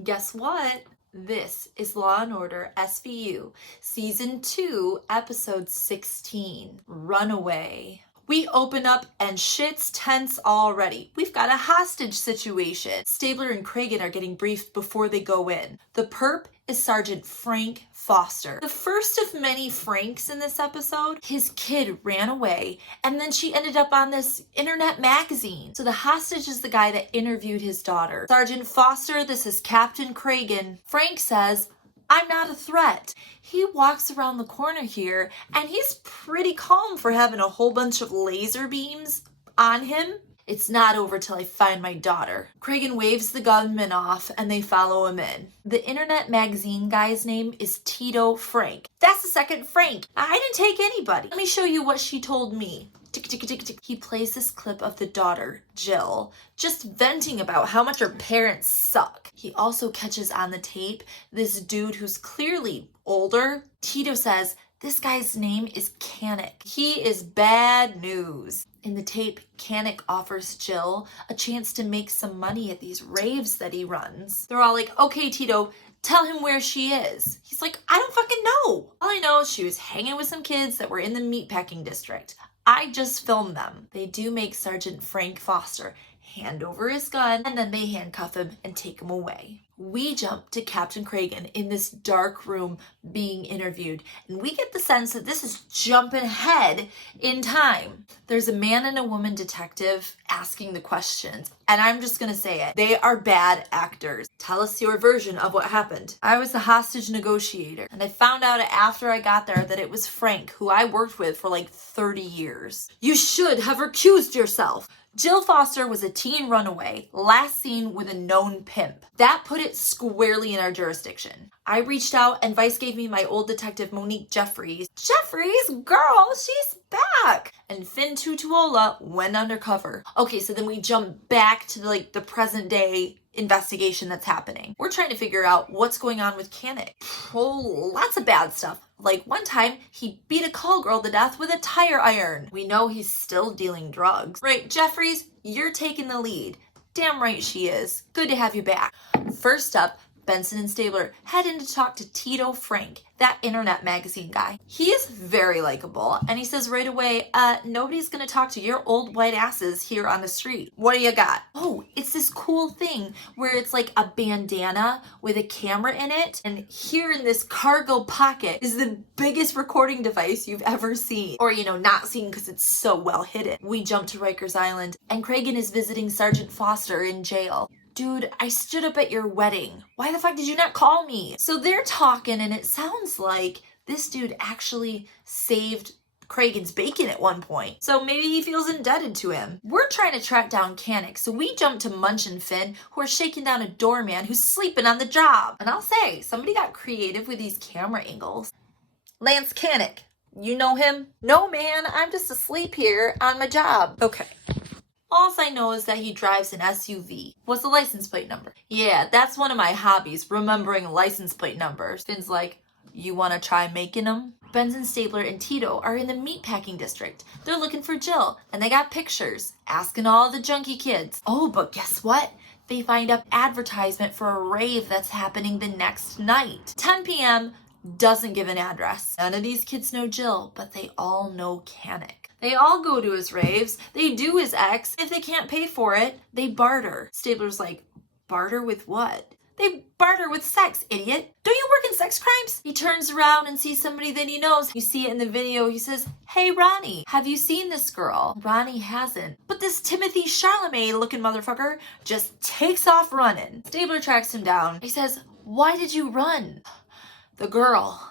Guess what? This is Law & Order SVU, Season 2, Episode 16, Runaway. We open up and shit's tense already. We've got a hostage situation. Stabler and Cragen are getting briefed before they go in. The perp is Sergeant Frank Foster. The first of many Franks in this episode. His kid ran away and then she ended up on this internet magazine. So the hostage is the guy that interviewed his daughter. Sergeant Foster, this is Captain Cragen. Frank says, "I'm not a threat." He walks around the corner here and he's pretty calm for having a whole bunch of laser beams on him. "It's not over till I find my daughter." Cragen waves the gunman off and they follow him in. The internet magazine guy's name is Tito Frank. That's the second Frank. I didn't take anybody. Let me show you what she told me. Tick, tick, tick, tick. He plays this clip of the daughter, Jill, just venting about how much her parents suck. He also catches on the tape this dude who's clearly older. Tito says, this guy's name is Canick. He is bad news. In the tape, Canick offers Jill a chance to make some money at these raves that he runs. They're all like, okay, Tito, tell him where she is. He's like, I don't fucking know. All I know is she was hanging with some kids that were in the meatpacking district. I just filmed them. They do make Sergeant Frank Foster hand over his gun, and then they handcuff him and take him away. We jump to Captain Cragen in this dark room being interviewed, and we get the sense that this is jumping ahead in time. There's a man and a woman detective asking the questions, and I'm just gonna say it. They are bad actors. Tell us your version of what happened. I was the hostage negotiator, and I found out after I got there that it was Frank, who I worked with for like 30 years. You should have recused yourself. Jill Foster was a teen runaway, last seen with a known pimp. That put it squarely in our jurisdiction. I reached out and Vice gave me my old detective Monique Jeffries. Jeffries, girl, she's back! And Finn Tutuola went undercover. Okay, so then we jump back to the present day investigation that's happening. We're trying to figure out what's going on with Canick. Oh, lots of bad stuff. Like one time, he beat a call girl to death with a tire iron. We know he's still dealing drugs. Right, Jeffries, you're taking the lead. Damn right she is. Good to have you back. First up, Benson and Stabler head in to talk to Tito Frank, that internet magazine guy. He is very likable, and he says right away, nobody's gonna talk to your old white asses here on the street. What do you got? Oh, it's this cool thing where it's like a bandana with a camera in it, and here in this cargo pocket is the biggest recording device you've ever seen. Or, not seen because it's so well hidden. We jump to Rikers Island, and Cragen is visiting Sergeant Foster in jail. Dude, I stood up at your wedding. Why the fuck did you not call me? So they're talking and it sounds like this dude actually saved Cragen's bacon at one point. So maybe he feels indebted to him. We're trying to track down Canick, so we jump to Munch and Finn, who are shaking down a doorman who's sleeping on the job. And I'll say, somebody got creative with these camera angles. Lance Canick, you know him? No, man, I'm just asleep here on my job. Okay. All I know is that he drives an SUV. What's the license plate number? Yeah, that's one of my hobbies, remembering license plate numbers. Finn's like, you wanna try making them? Benson, Stabler, and Tito are in the meatpacking district. They're looking for Jill, and they got pictures, asking all the junkie kids. Oh, but guess what? They find an advertisement for a rave that's happening the next night. 10 p.m., doesn't give an address. None of these kids know Jill, but they all know Canick. They all go to his raves. They do his ex. If they can't pay for it, they barter. Stabler's like, barter with what? They barter with sex, idiot. Don't you work in sex crimes? He turns around and sees somebody that he knows. You see it in the video. He says, hey, Ronnie, have you seen this girl? Ronnie hasn't. But this Timothy Chalamet looking motherfucker just takes off running. Stabler tracks him down. He says, why did you run? The girl.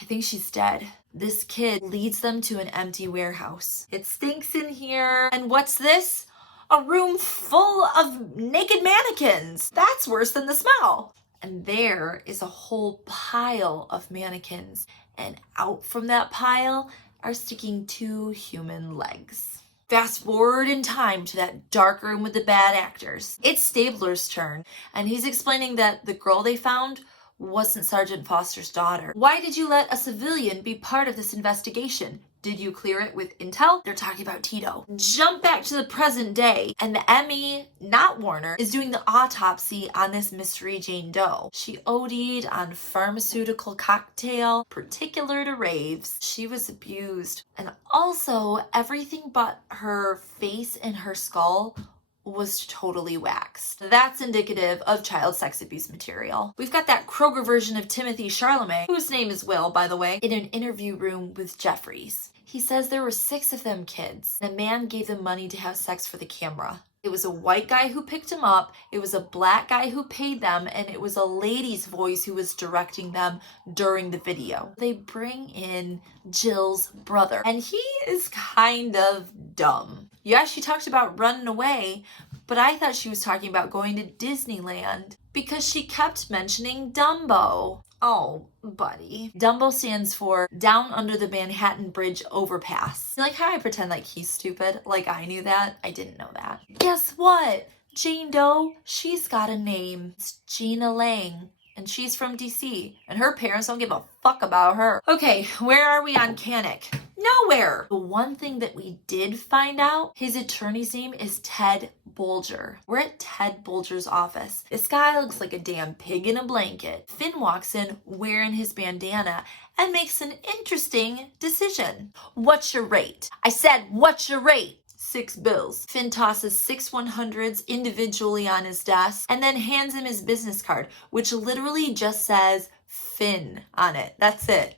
I think she's dead. This kid leads them to an empty warehouse. It stinks in here. And what's this? A room full of naked mannequins. That's worse than the smell. And there is a whole pile of mannequins. And out from that pile are sticking 2 human legs. Fast forward in time to that dark room with the bad actors. It's Stabler's turn. And he's explaining that the girl they found wasn't Sergeant Foster's daughter. Why did you let a civilian be part of this investigation? Did you clear it with intel? They're talking about Tito. Jump back to the present day, and the ME, not Warner, is doing the autopsy on this mystery Jane Doe. She OD'd on pharmaceutical cocktail, particular to raves. She was abused. And also, everything but her face and her skull was totally waxed. That's indicative of child sex abuse material. We've got that Kroger version of Timothy Charlemagne, whose name is Will, by the way, in an interview room with Jeffries. He says there were 6 of them kids. The man gave them money to have sex for the camera. It was a white guy who picked him up, it was a black guy who paid them, and it was a lady's voice who was directing them during the video. They bring in Jill's brother, and he is kind of dumb. Yeah, she talked about running away, but I thought she was talking about going to Disneyland because she kept mentioning Dumbo. Oh, buddy. Dumbo stands for Down Under the Manhattan Bridge Overpass. You like how I pretend like he's stupid? Like I knew that? I didn't know that. Guess what? Jane Doe, she's got a name. It's Gina Lang. And she's from DC. And her parents don't give a fuck about her. Okay, where are we on Kanik? Nowhere. The one thing that we did find out, his attorney's name is Ted Bolger. We're at Ted Bolger's office. This guy looks like a damn pig in a blanket. Finn walks in wearing his bandana and makes an interesting decision. What's your rate? I said, what's your rate? 6 bills. Finn tosses 6 100s individually on his desk and then hands him his business card, which literally just says Finn on it. That's it.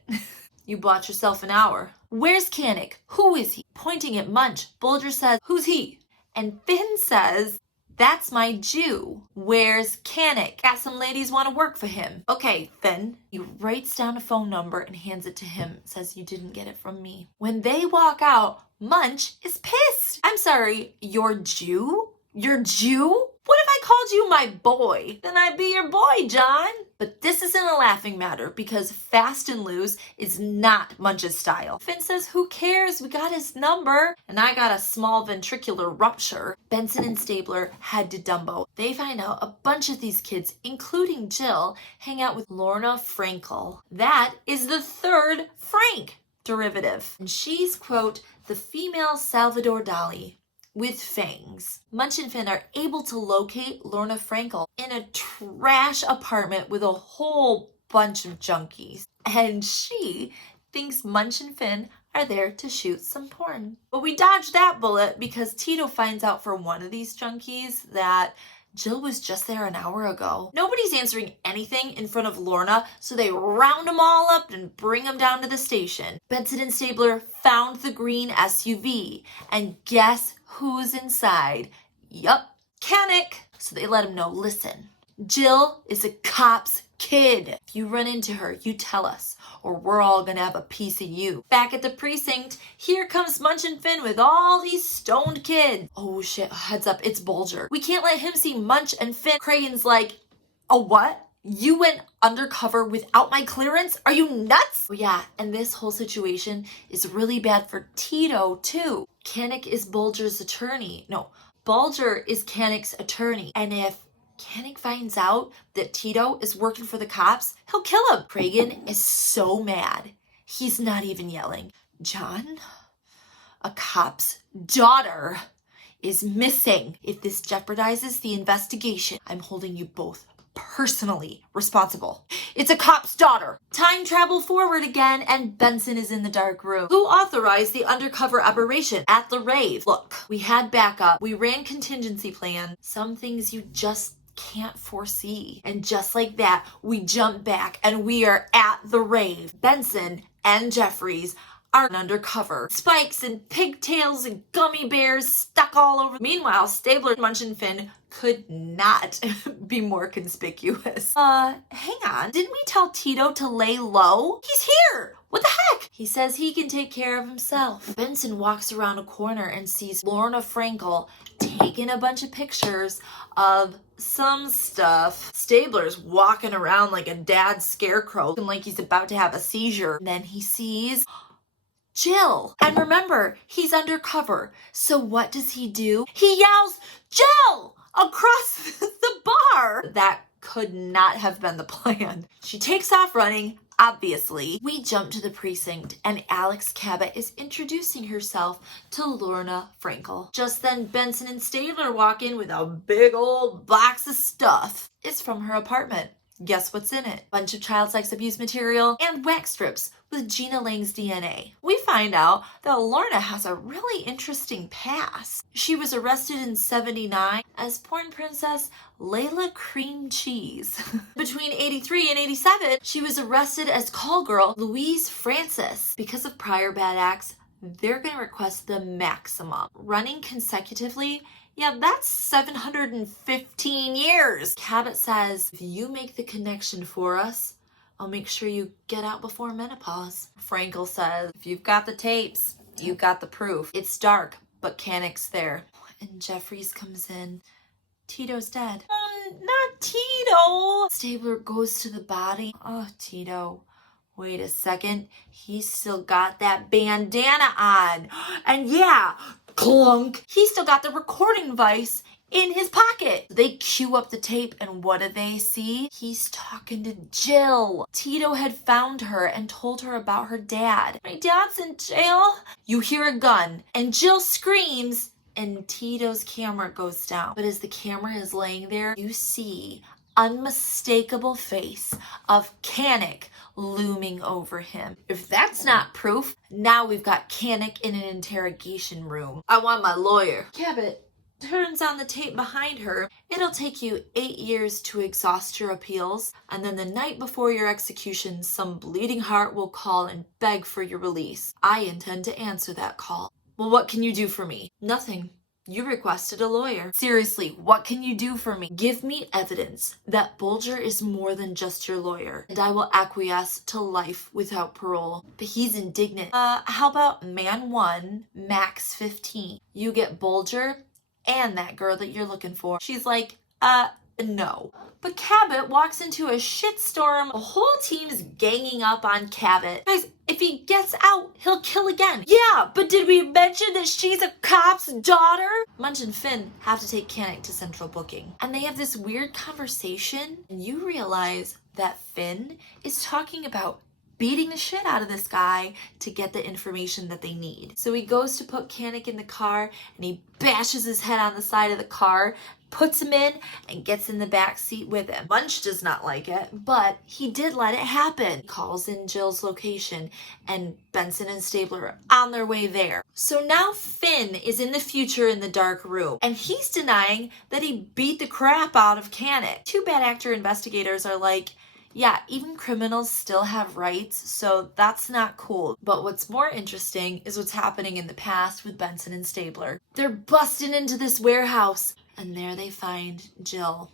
You bought yourself an hour. Where's Kanik? Who is he? Pointing at Munch, Bolger says, who's he? And Finn says, that's my Jew. Where's Kanik? Got some ladies want to work for him. Okay, Finn. He writes down a phone number and hands it to him. Says you didn't get it from me. When they walk out, Munch is pissed. I'm sorry, you're Jew? You're Jew? What if I called you my boy? Then I'd be your boy, John. But this isn't a laughing matter because fast and loose is not Munch's style. Finn says, who cares? We got his number. And I got a small ventricular rupture. Benson and Stabler head to Dumbo. They find out a bunch of these kids, including Jill, hang out with Lorna Frankel. That is the 3rd Frank derivative. And she's, quote, the female Salvador Dali with fangs. Munch and Finn are able to locate Lorna Frankel in a trash apartment with a whole bunch of junkies. And she thinks Munch and Finn are there to shoot some porn. But we dodged that bullet because Tito finds out for one of these junkies that Jill was just there an hour ago. Nobody's answering anything in front of Lorna, so they round them all up and bring them down to the station. Benson and Stabler found the green SUV, and guess who's inside? Yup, Kanik. So they let him know, listen, Jill is a cop's kid. If you run into her, you tell us, or we're all gonna have a piece of you. Back at the precinct, here comes Munch and Finn with all these stoned kids. Oh shit, heads up, it's Bolger. We can't let him see Munch and Finn. Cragen's like, a what? You went undercover without my clearance? Are you nuts? Oh yeah, and this whole situation is really bad for Tito too. Kanik is Bolger's attorney. No, Bolger is Kanik's attorney. And if Kanik finds out that Tito is working for the cops, he'll kill him. Cragen is so mad. He's not even yelling. John, a cop's daughter is missing. If this jeopardizes the investigation, I'm holding you both personally responsible. It's a cop's daughter. Time travel forward again, and Benson is in the dark room. Who authorized the undercover operation at the rave? Look, we had backup. We ran contingency plan. Some things you just can't foresee. And just like that, we jump back and we are at the rave. Benson and Jeffries are undercover. Spikes and pigtails and gummy bears stuck all over. Meanwhile, Stabler, Munch, and Finn could not be more conspicuous. Hang on. Didn't we tell Tito to lay low? He's here! What the heck? He says he can take care of himself. Benson walks around a corner and sees Lorna Frankel taking a bunch of pictures of some stuff. Stabler's walking around like a dad scarecrow, looking like he's about to have a seizure. And then he sees Jill. And remember, he's undercover. So what does he do? He yells, Jill! Across the bar. That could not have been the plan. She takes off running. obviously. We jump to the precinct and Alex Cabot is introducing herself to Lorna Frankel. Just then Benson and Stabler walk in with a big old box of stuff. It's from her apartment. Guess what's in it? Bunch of child sex abuse material and wax strips with Gina Lang's DNA. We find out that Lorna has a really interesting past. She was arrested in '79 as porn princess Layla Cream Cheese. Between '83 and '87, she was arrested as call girl Louise Francis. Because of prior bad acts, they're going to request the maximum. Running consecutively, yeah, that's 715 years. Cabot says, if you make the connection for us, I'll make sure you get out before menopause. Frankel says, if you've got the tapes, you got the proof. It's dark, but Canic's there. And Jeffries comes in. Tito's dead. Oh, not Tito! Stabler goes to the body. Oh, Tito. Wait a second. He's still got that bandana on. And yeah, clunk. He's still got the recording device in his pocket. They cue up the tape and what do they see? He's talking to Jill. Tito had found her and told her about her dad. My dad's in jail. You hear a gun and Jill screams and Tito's camera goes down. But as the camera is laying there, you see unmistakable face of Canic looming over him. If that's not proof, now we've got Canic in an interrogation room. I want my lawyer. Cabot turns on the tape behind her. It'll take you 8 years to exhaust your appeals, and then the night before your execution, some bleeding heart will call and beg for your release. I intend to answer that call. Well, what can you do for me? Nothing. You requested a lawyer. Seriously, what can you do for me? Give me evidence that Bulger is more than just your lawyer, and I will acquiesce to life without parole. But he's indignant. How about man 1, max 15? You get Bulger and that girl that you're looking for. She's like, no. But Cabot walks into a shitstorm. The whole team is ganging up on Cabot. Guys, if he gets out, he'll kill again. Yeah, but did we mention that she's a cop's daughter? Munch and Finn have to take Canic to central booking. And they have this weird conversation. And you realize that Finn is talking about beating the shit out of this guy to get the information that they need. So he goes to put Canic in the car and he bashes his head on the side of the car, puts him in, and gets in the back seat with him. Munch does not like it, but he did let it happen. He calls in Jill's location and Benson and Stabler are on their way there. So now Finn is in the future in the dark room and he's denying that he beat the crap out of Canic. Two bad actor investigators are like, yeah, even criminals still have rights, so that's not cool. But what's more interesting is what's happening in the past with Benson and Stabler. They're busting into this warehouse, and there they find Jill,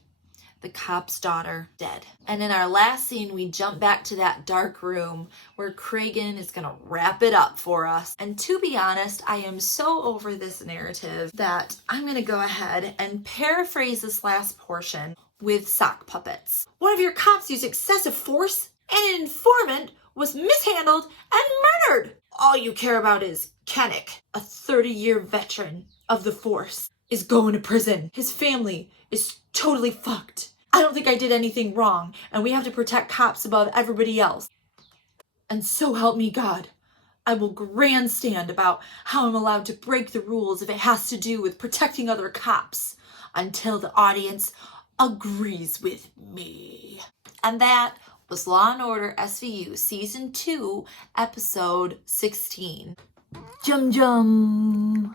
the cop's daughter, dead. And in our last scene, we jump back to that dark room where Cragen is gonna wrap it up for us. And to be honest, I am so over this narrative that I'm gonna go ahead and paraphrase this last portion with sock puppets. One of your cops used excessive force and an informant was mishandled and murdered. All you care about is Canic, a 30-year veteran of the force, is going to prison. His family is totally fucked. I don't think I did anything wrong, and we have to protect cops above everybody else. And so help me God, I will grandstand about how I'm allowed to break the rules if it has to do with protecting other cops until the audience agrees with me. And that was Law and Order SVU Season 2, Episode 16. Jum jum.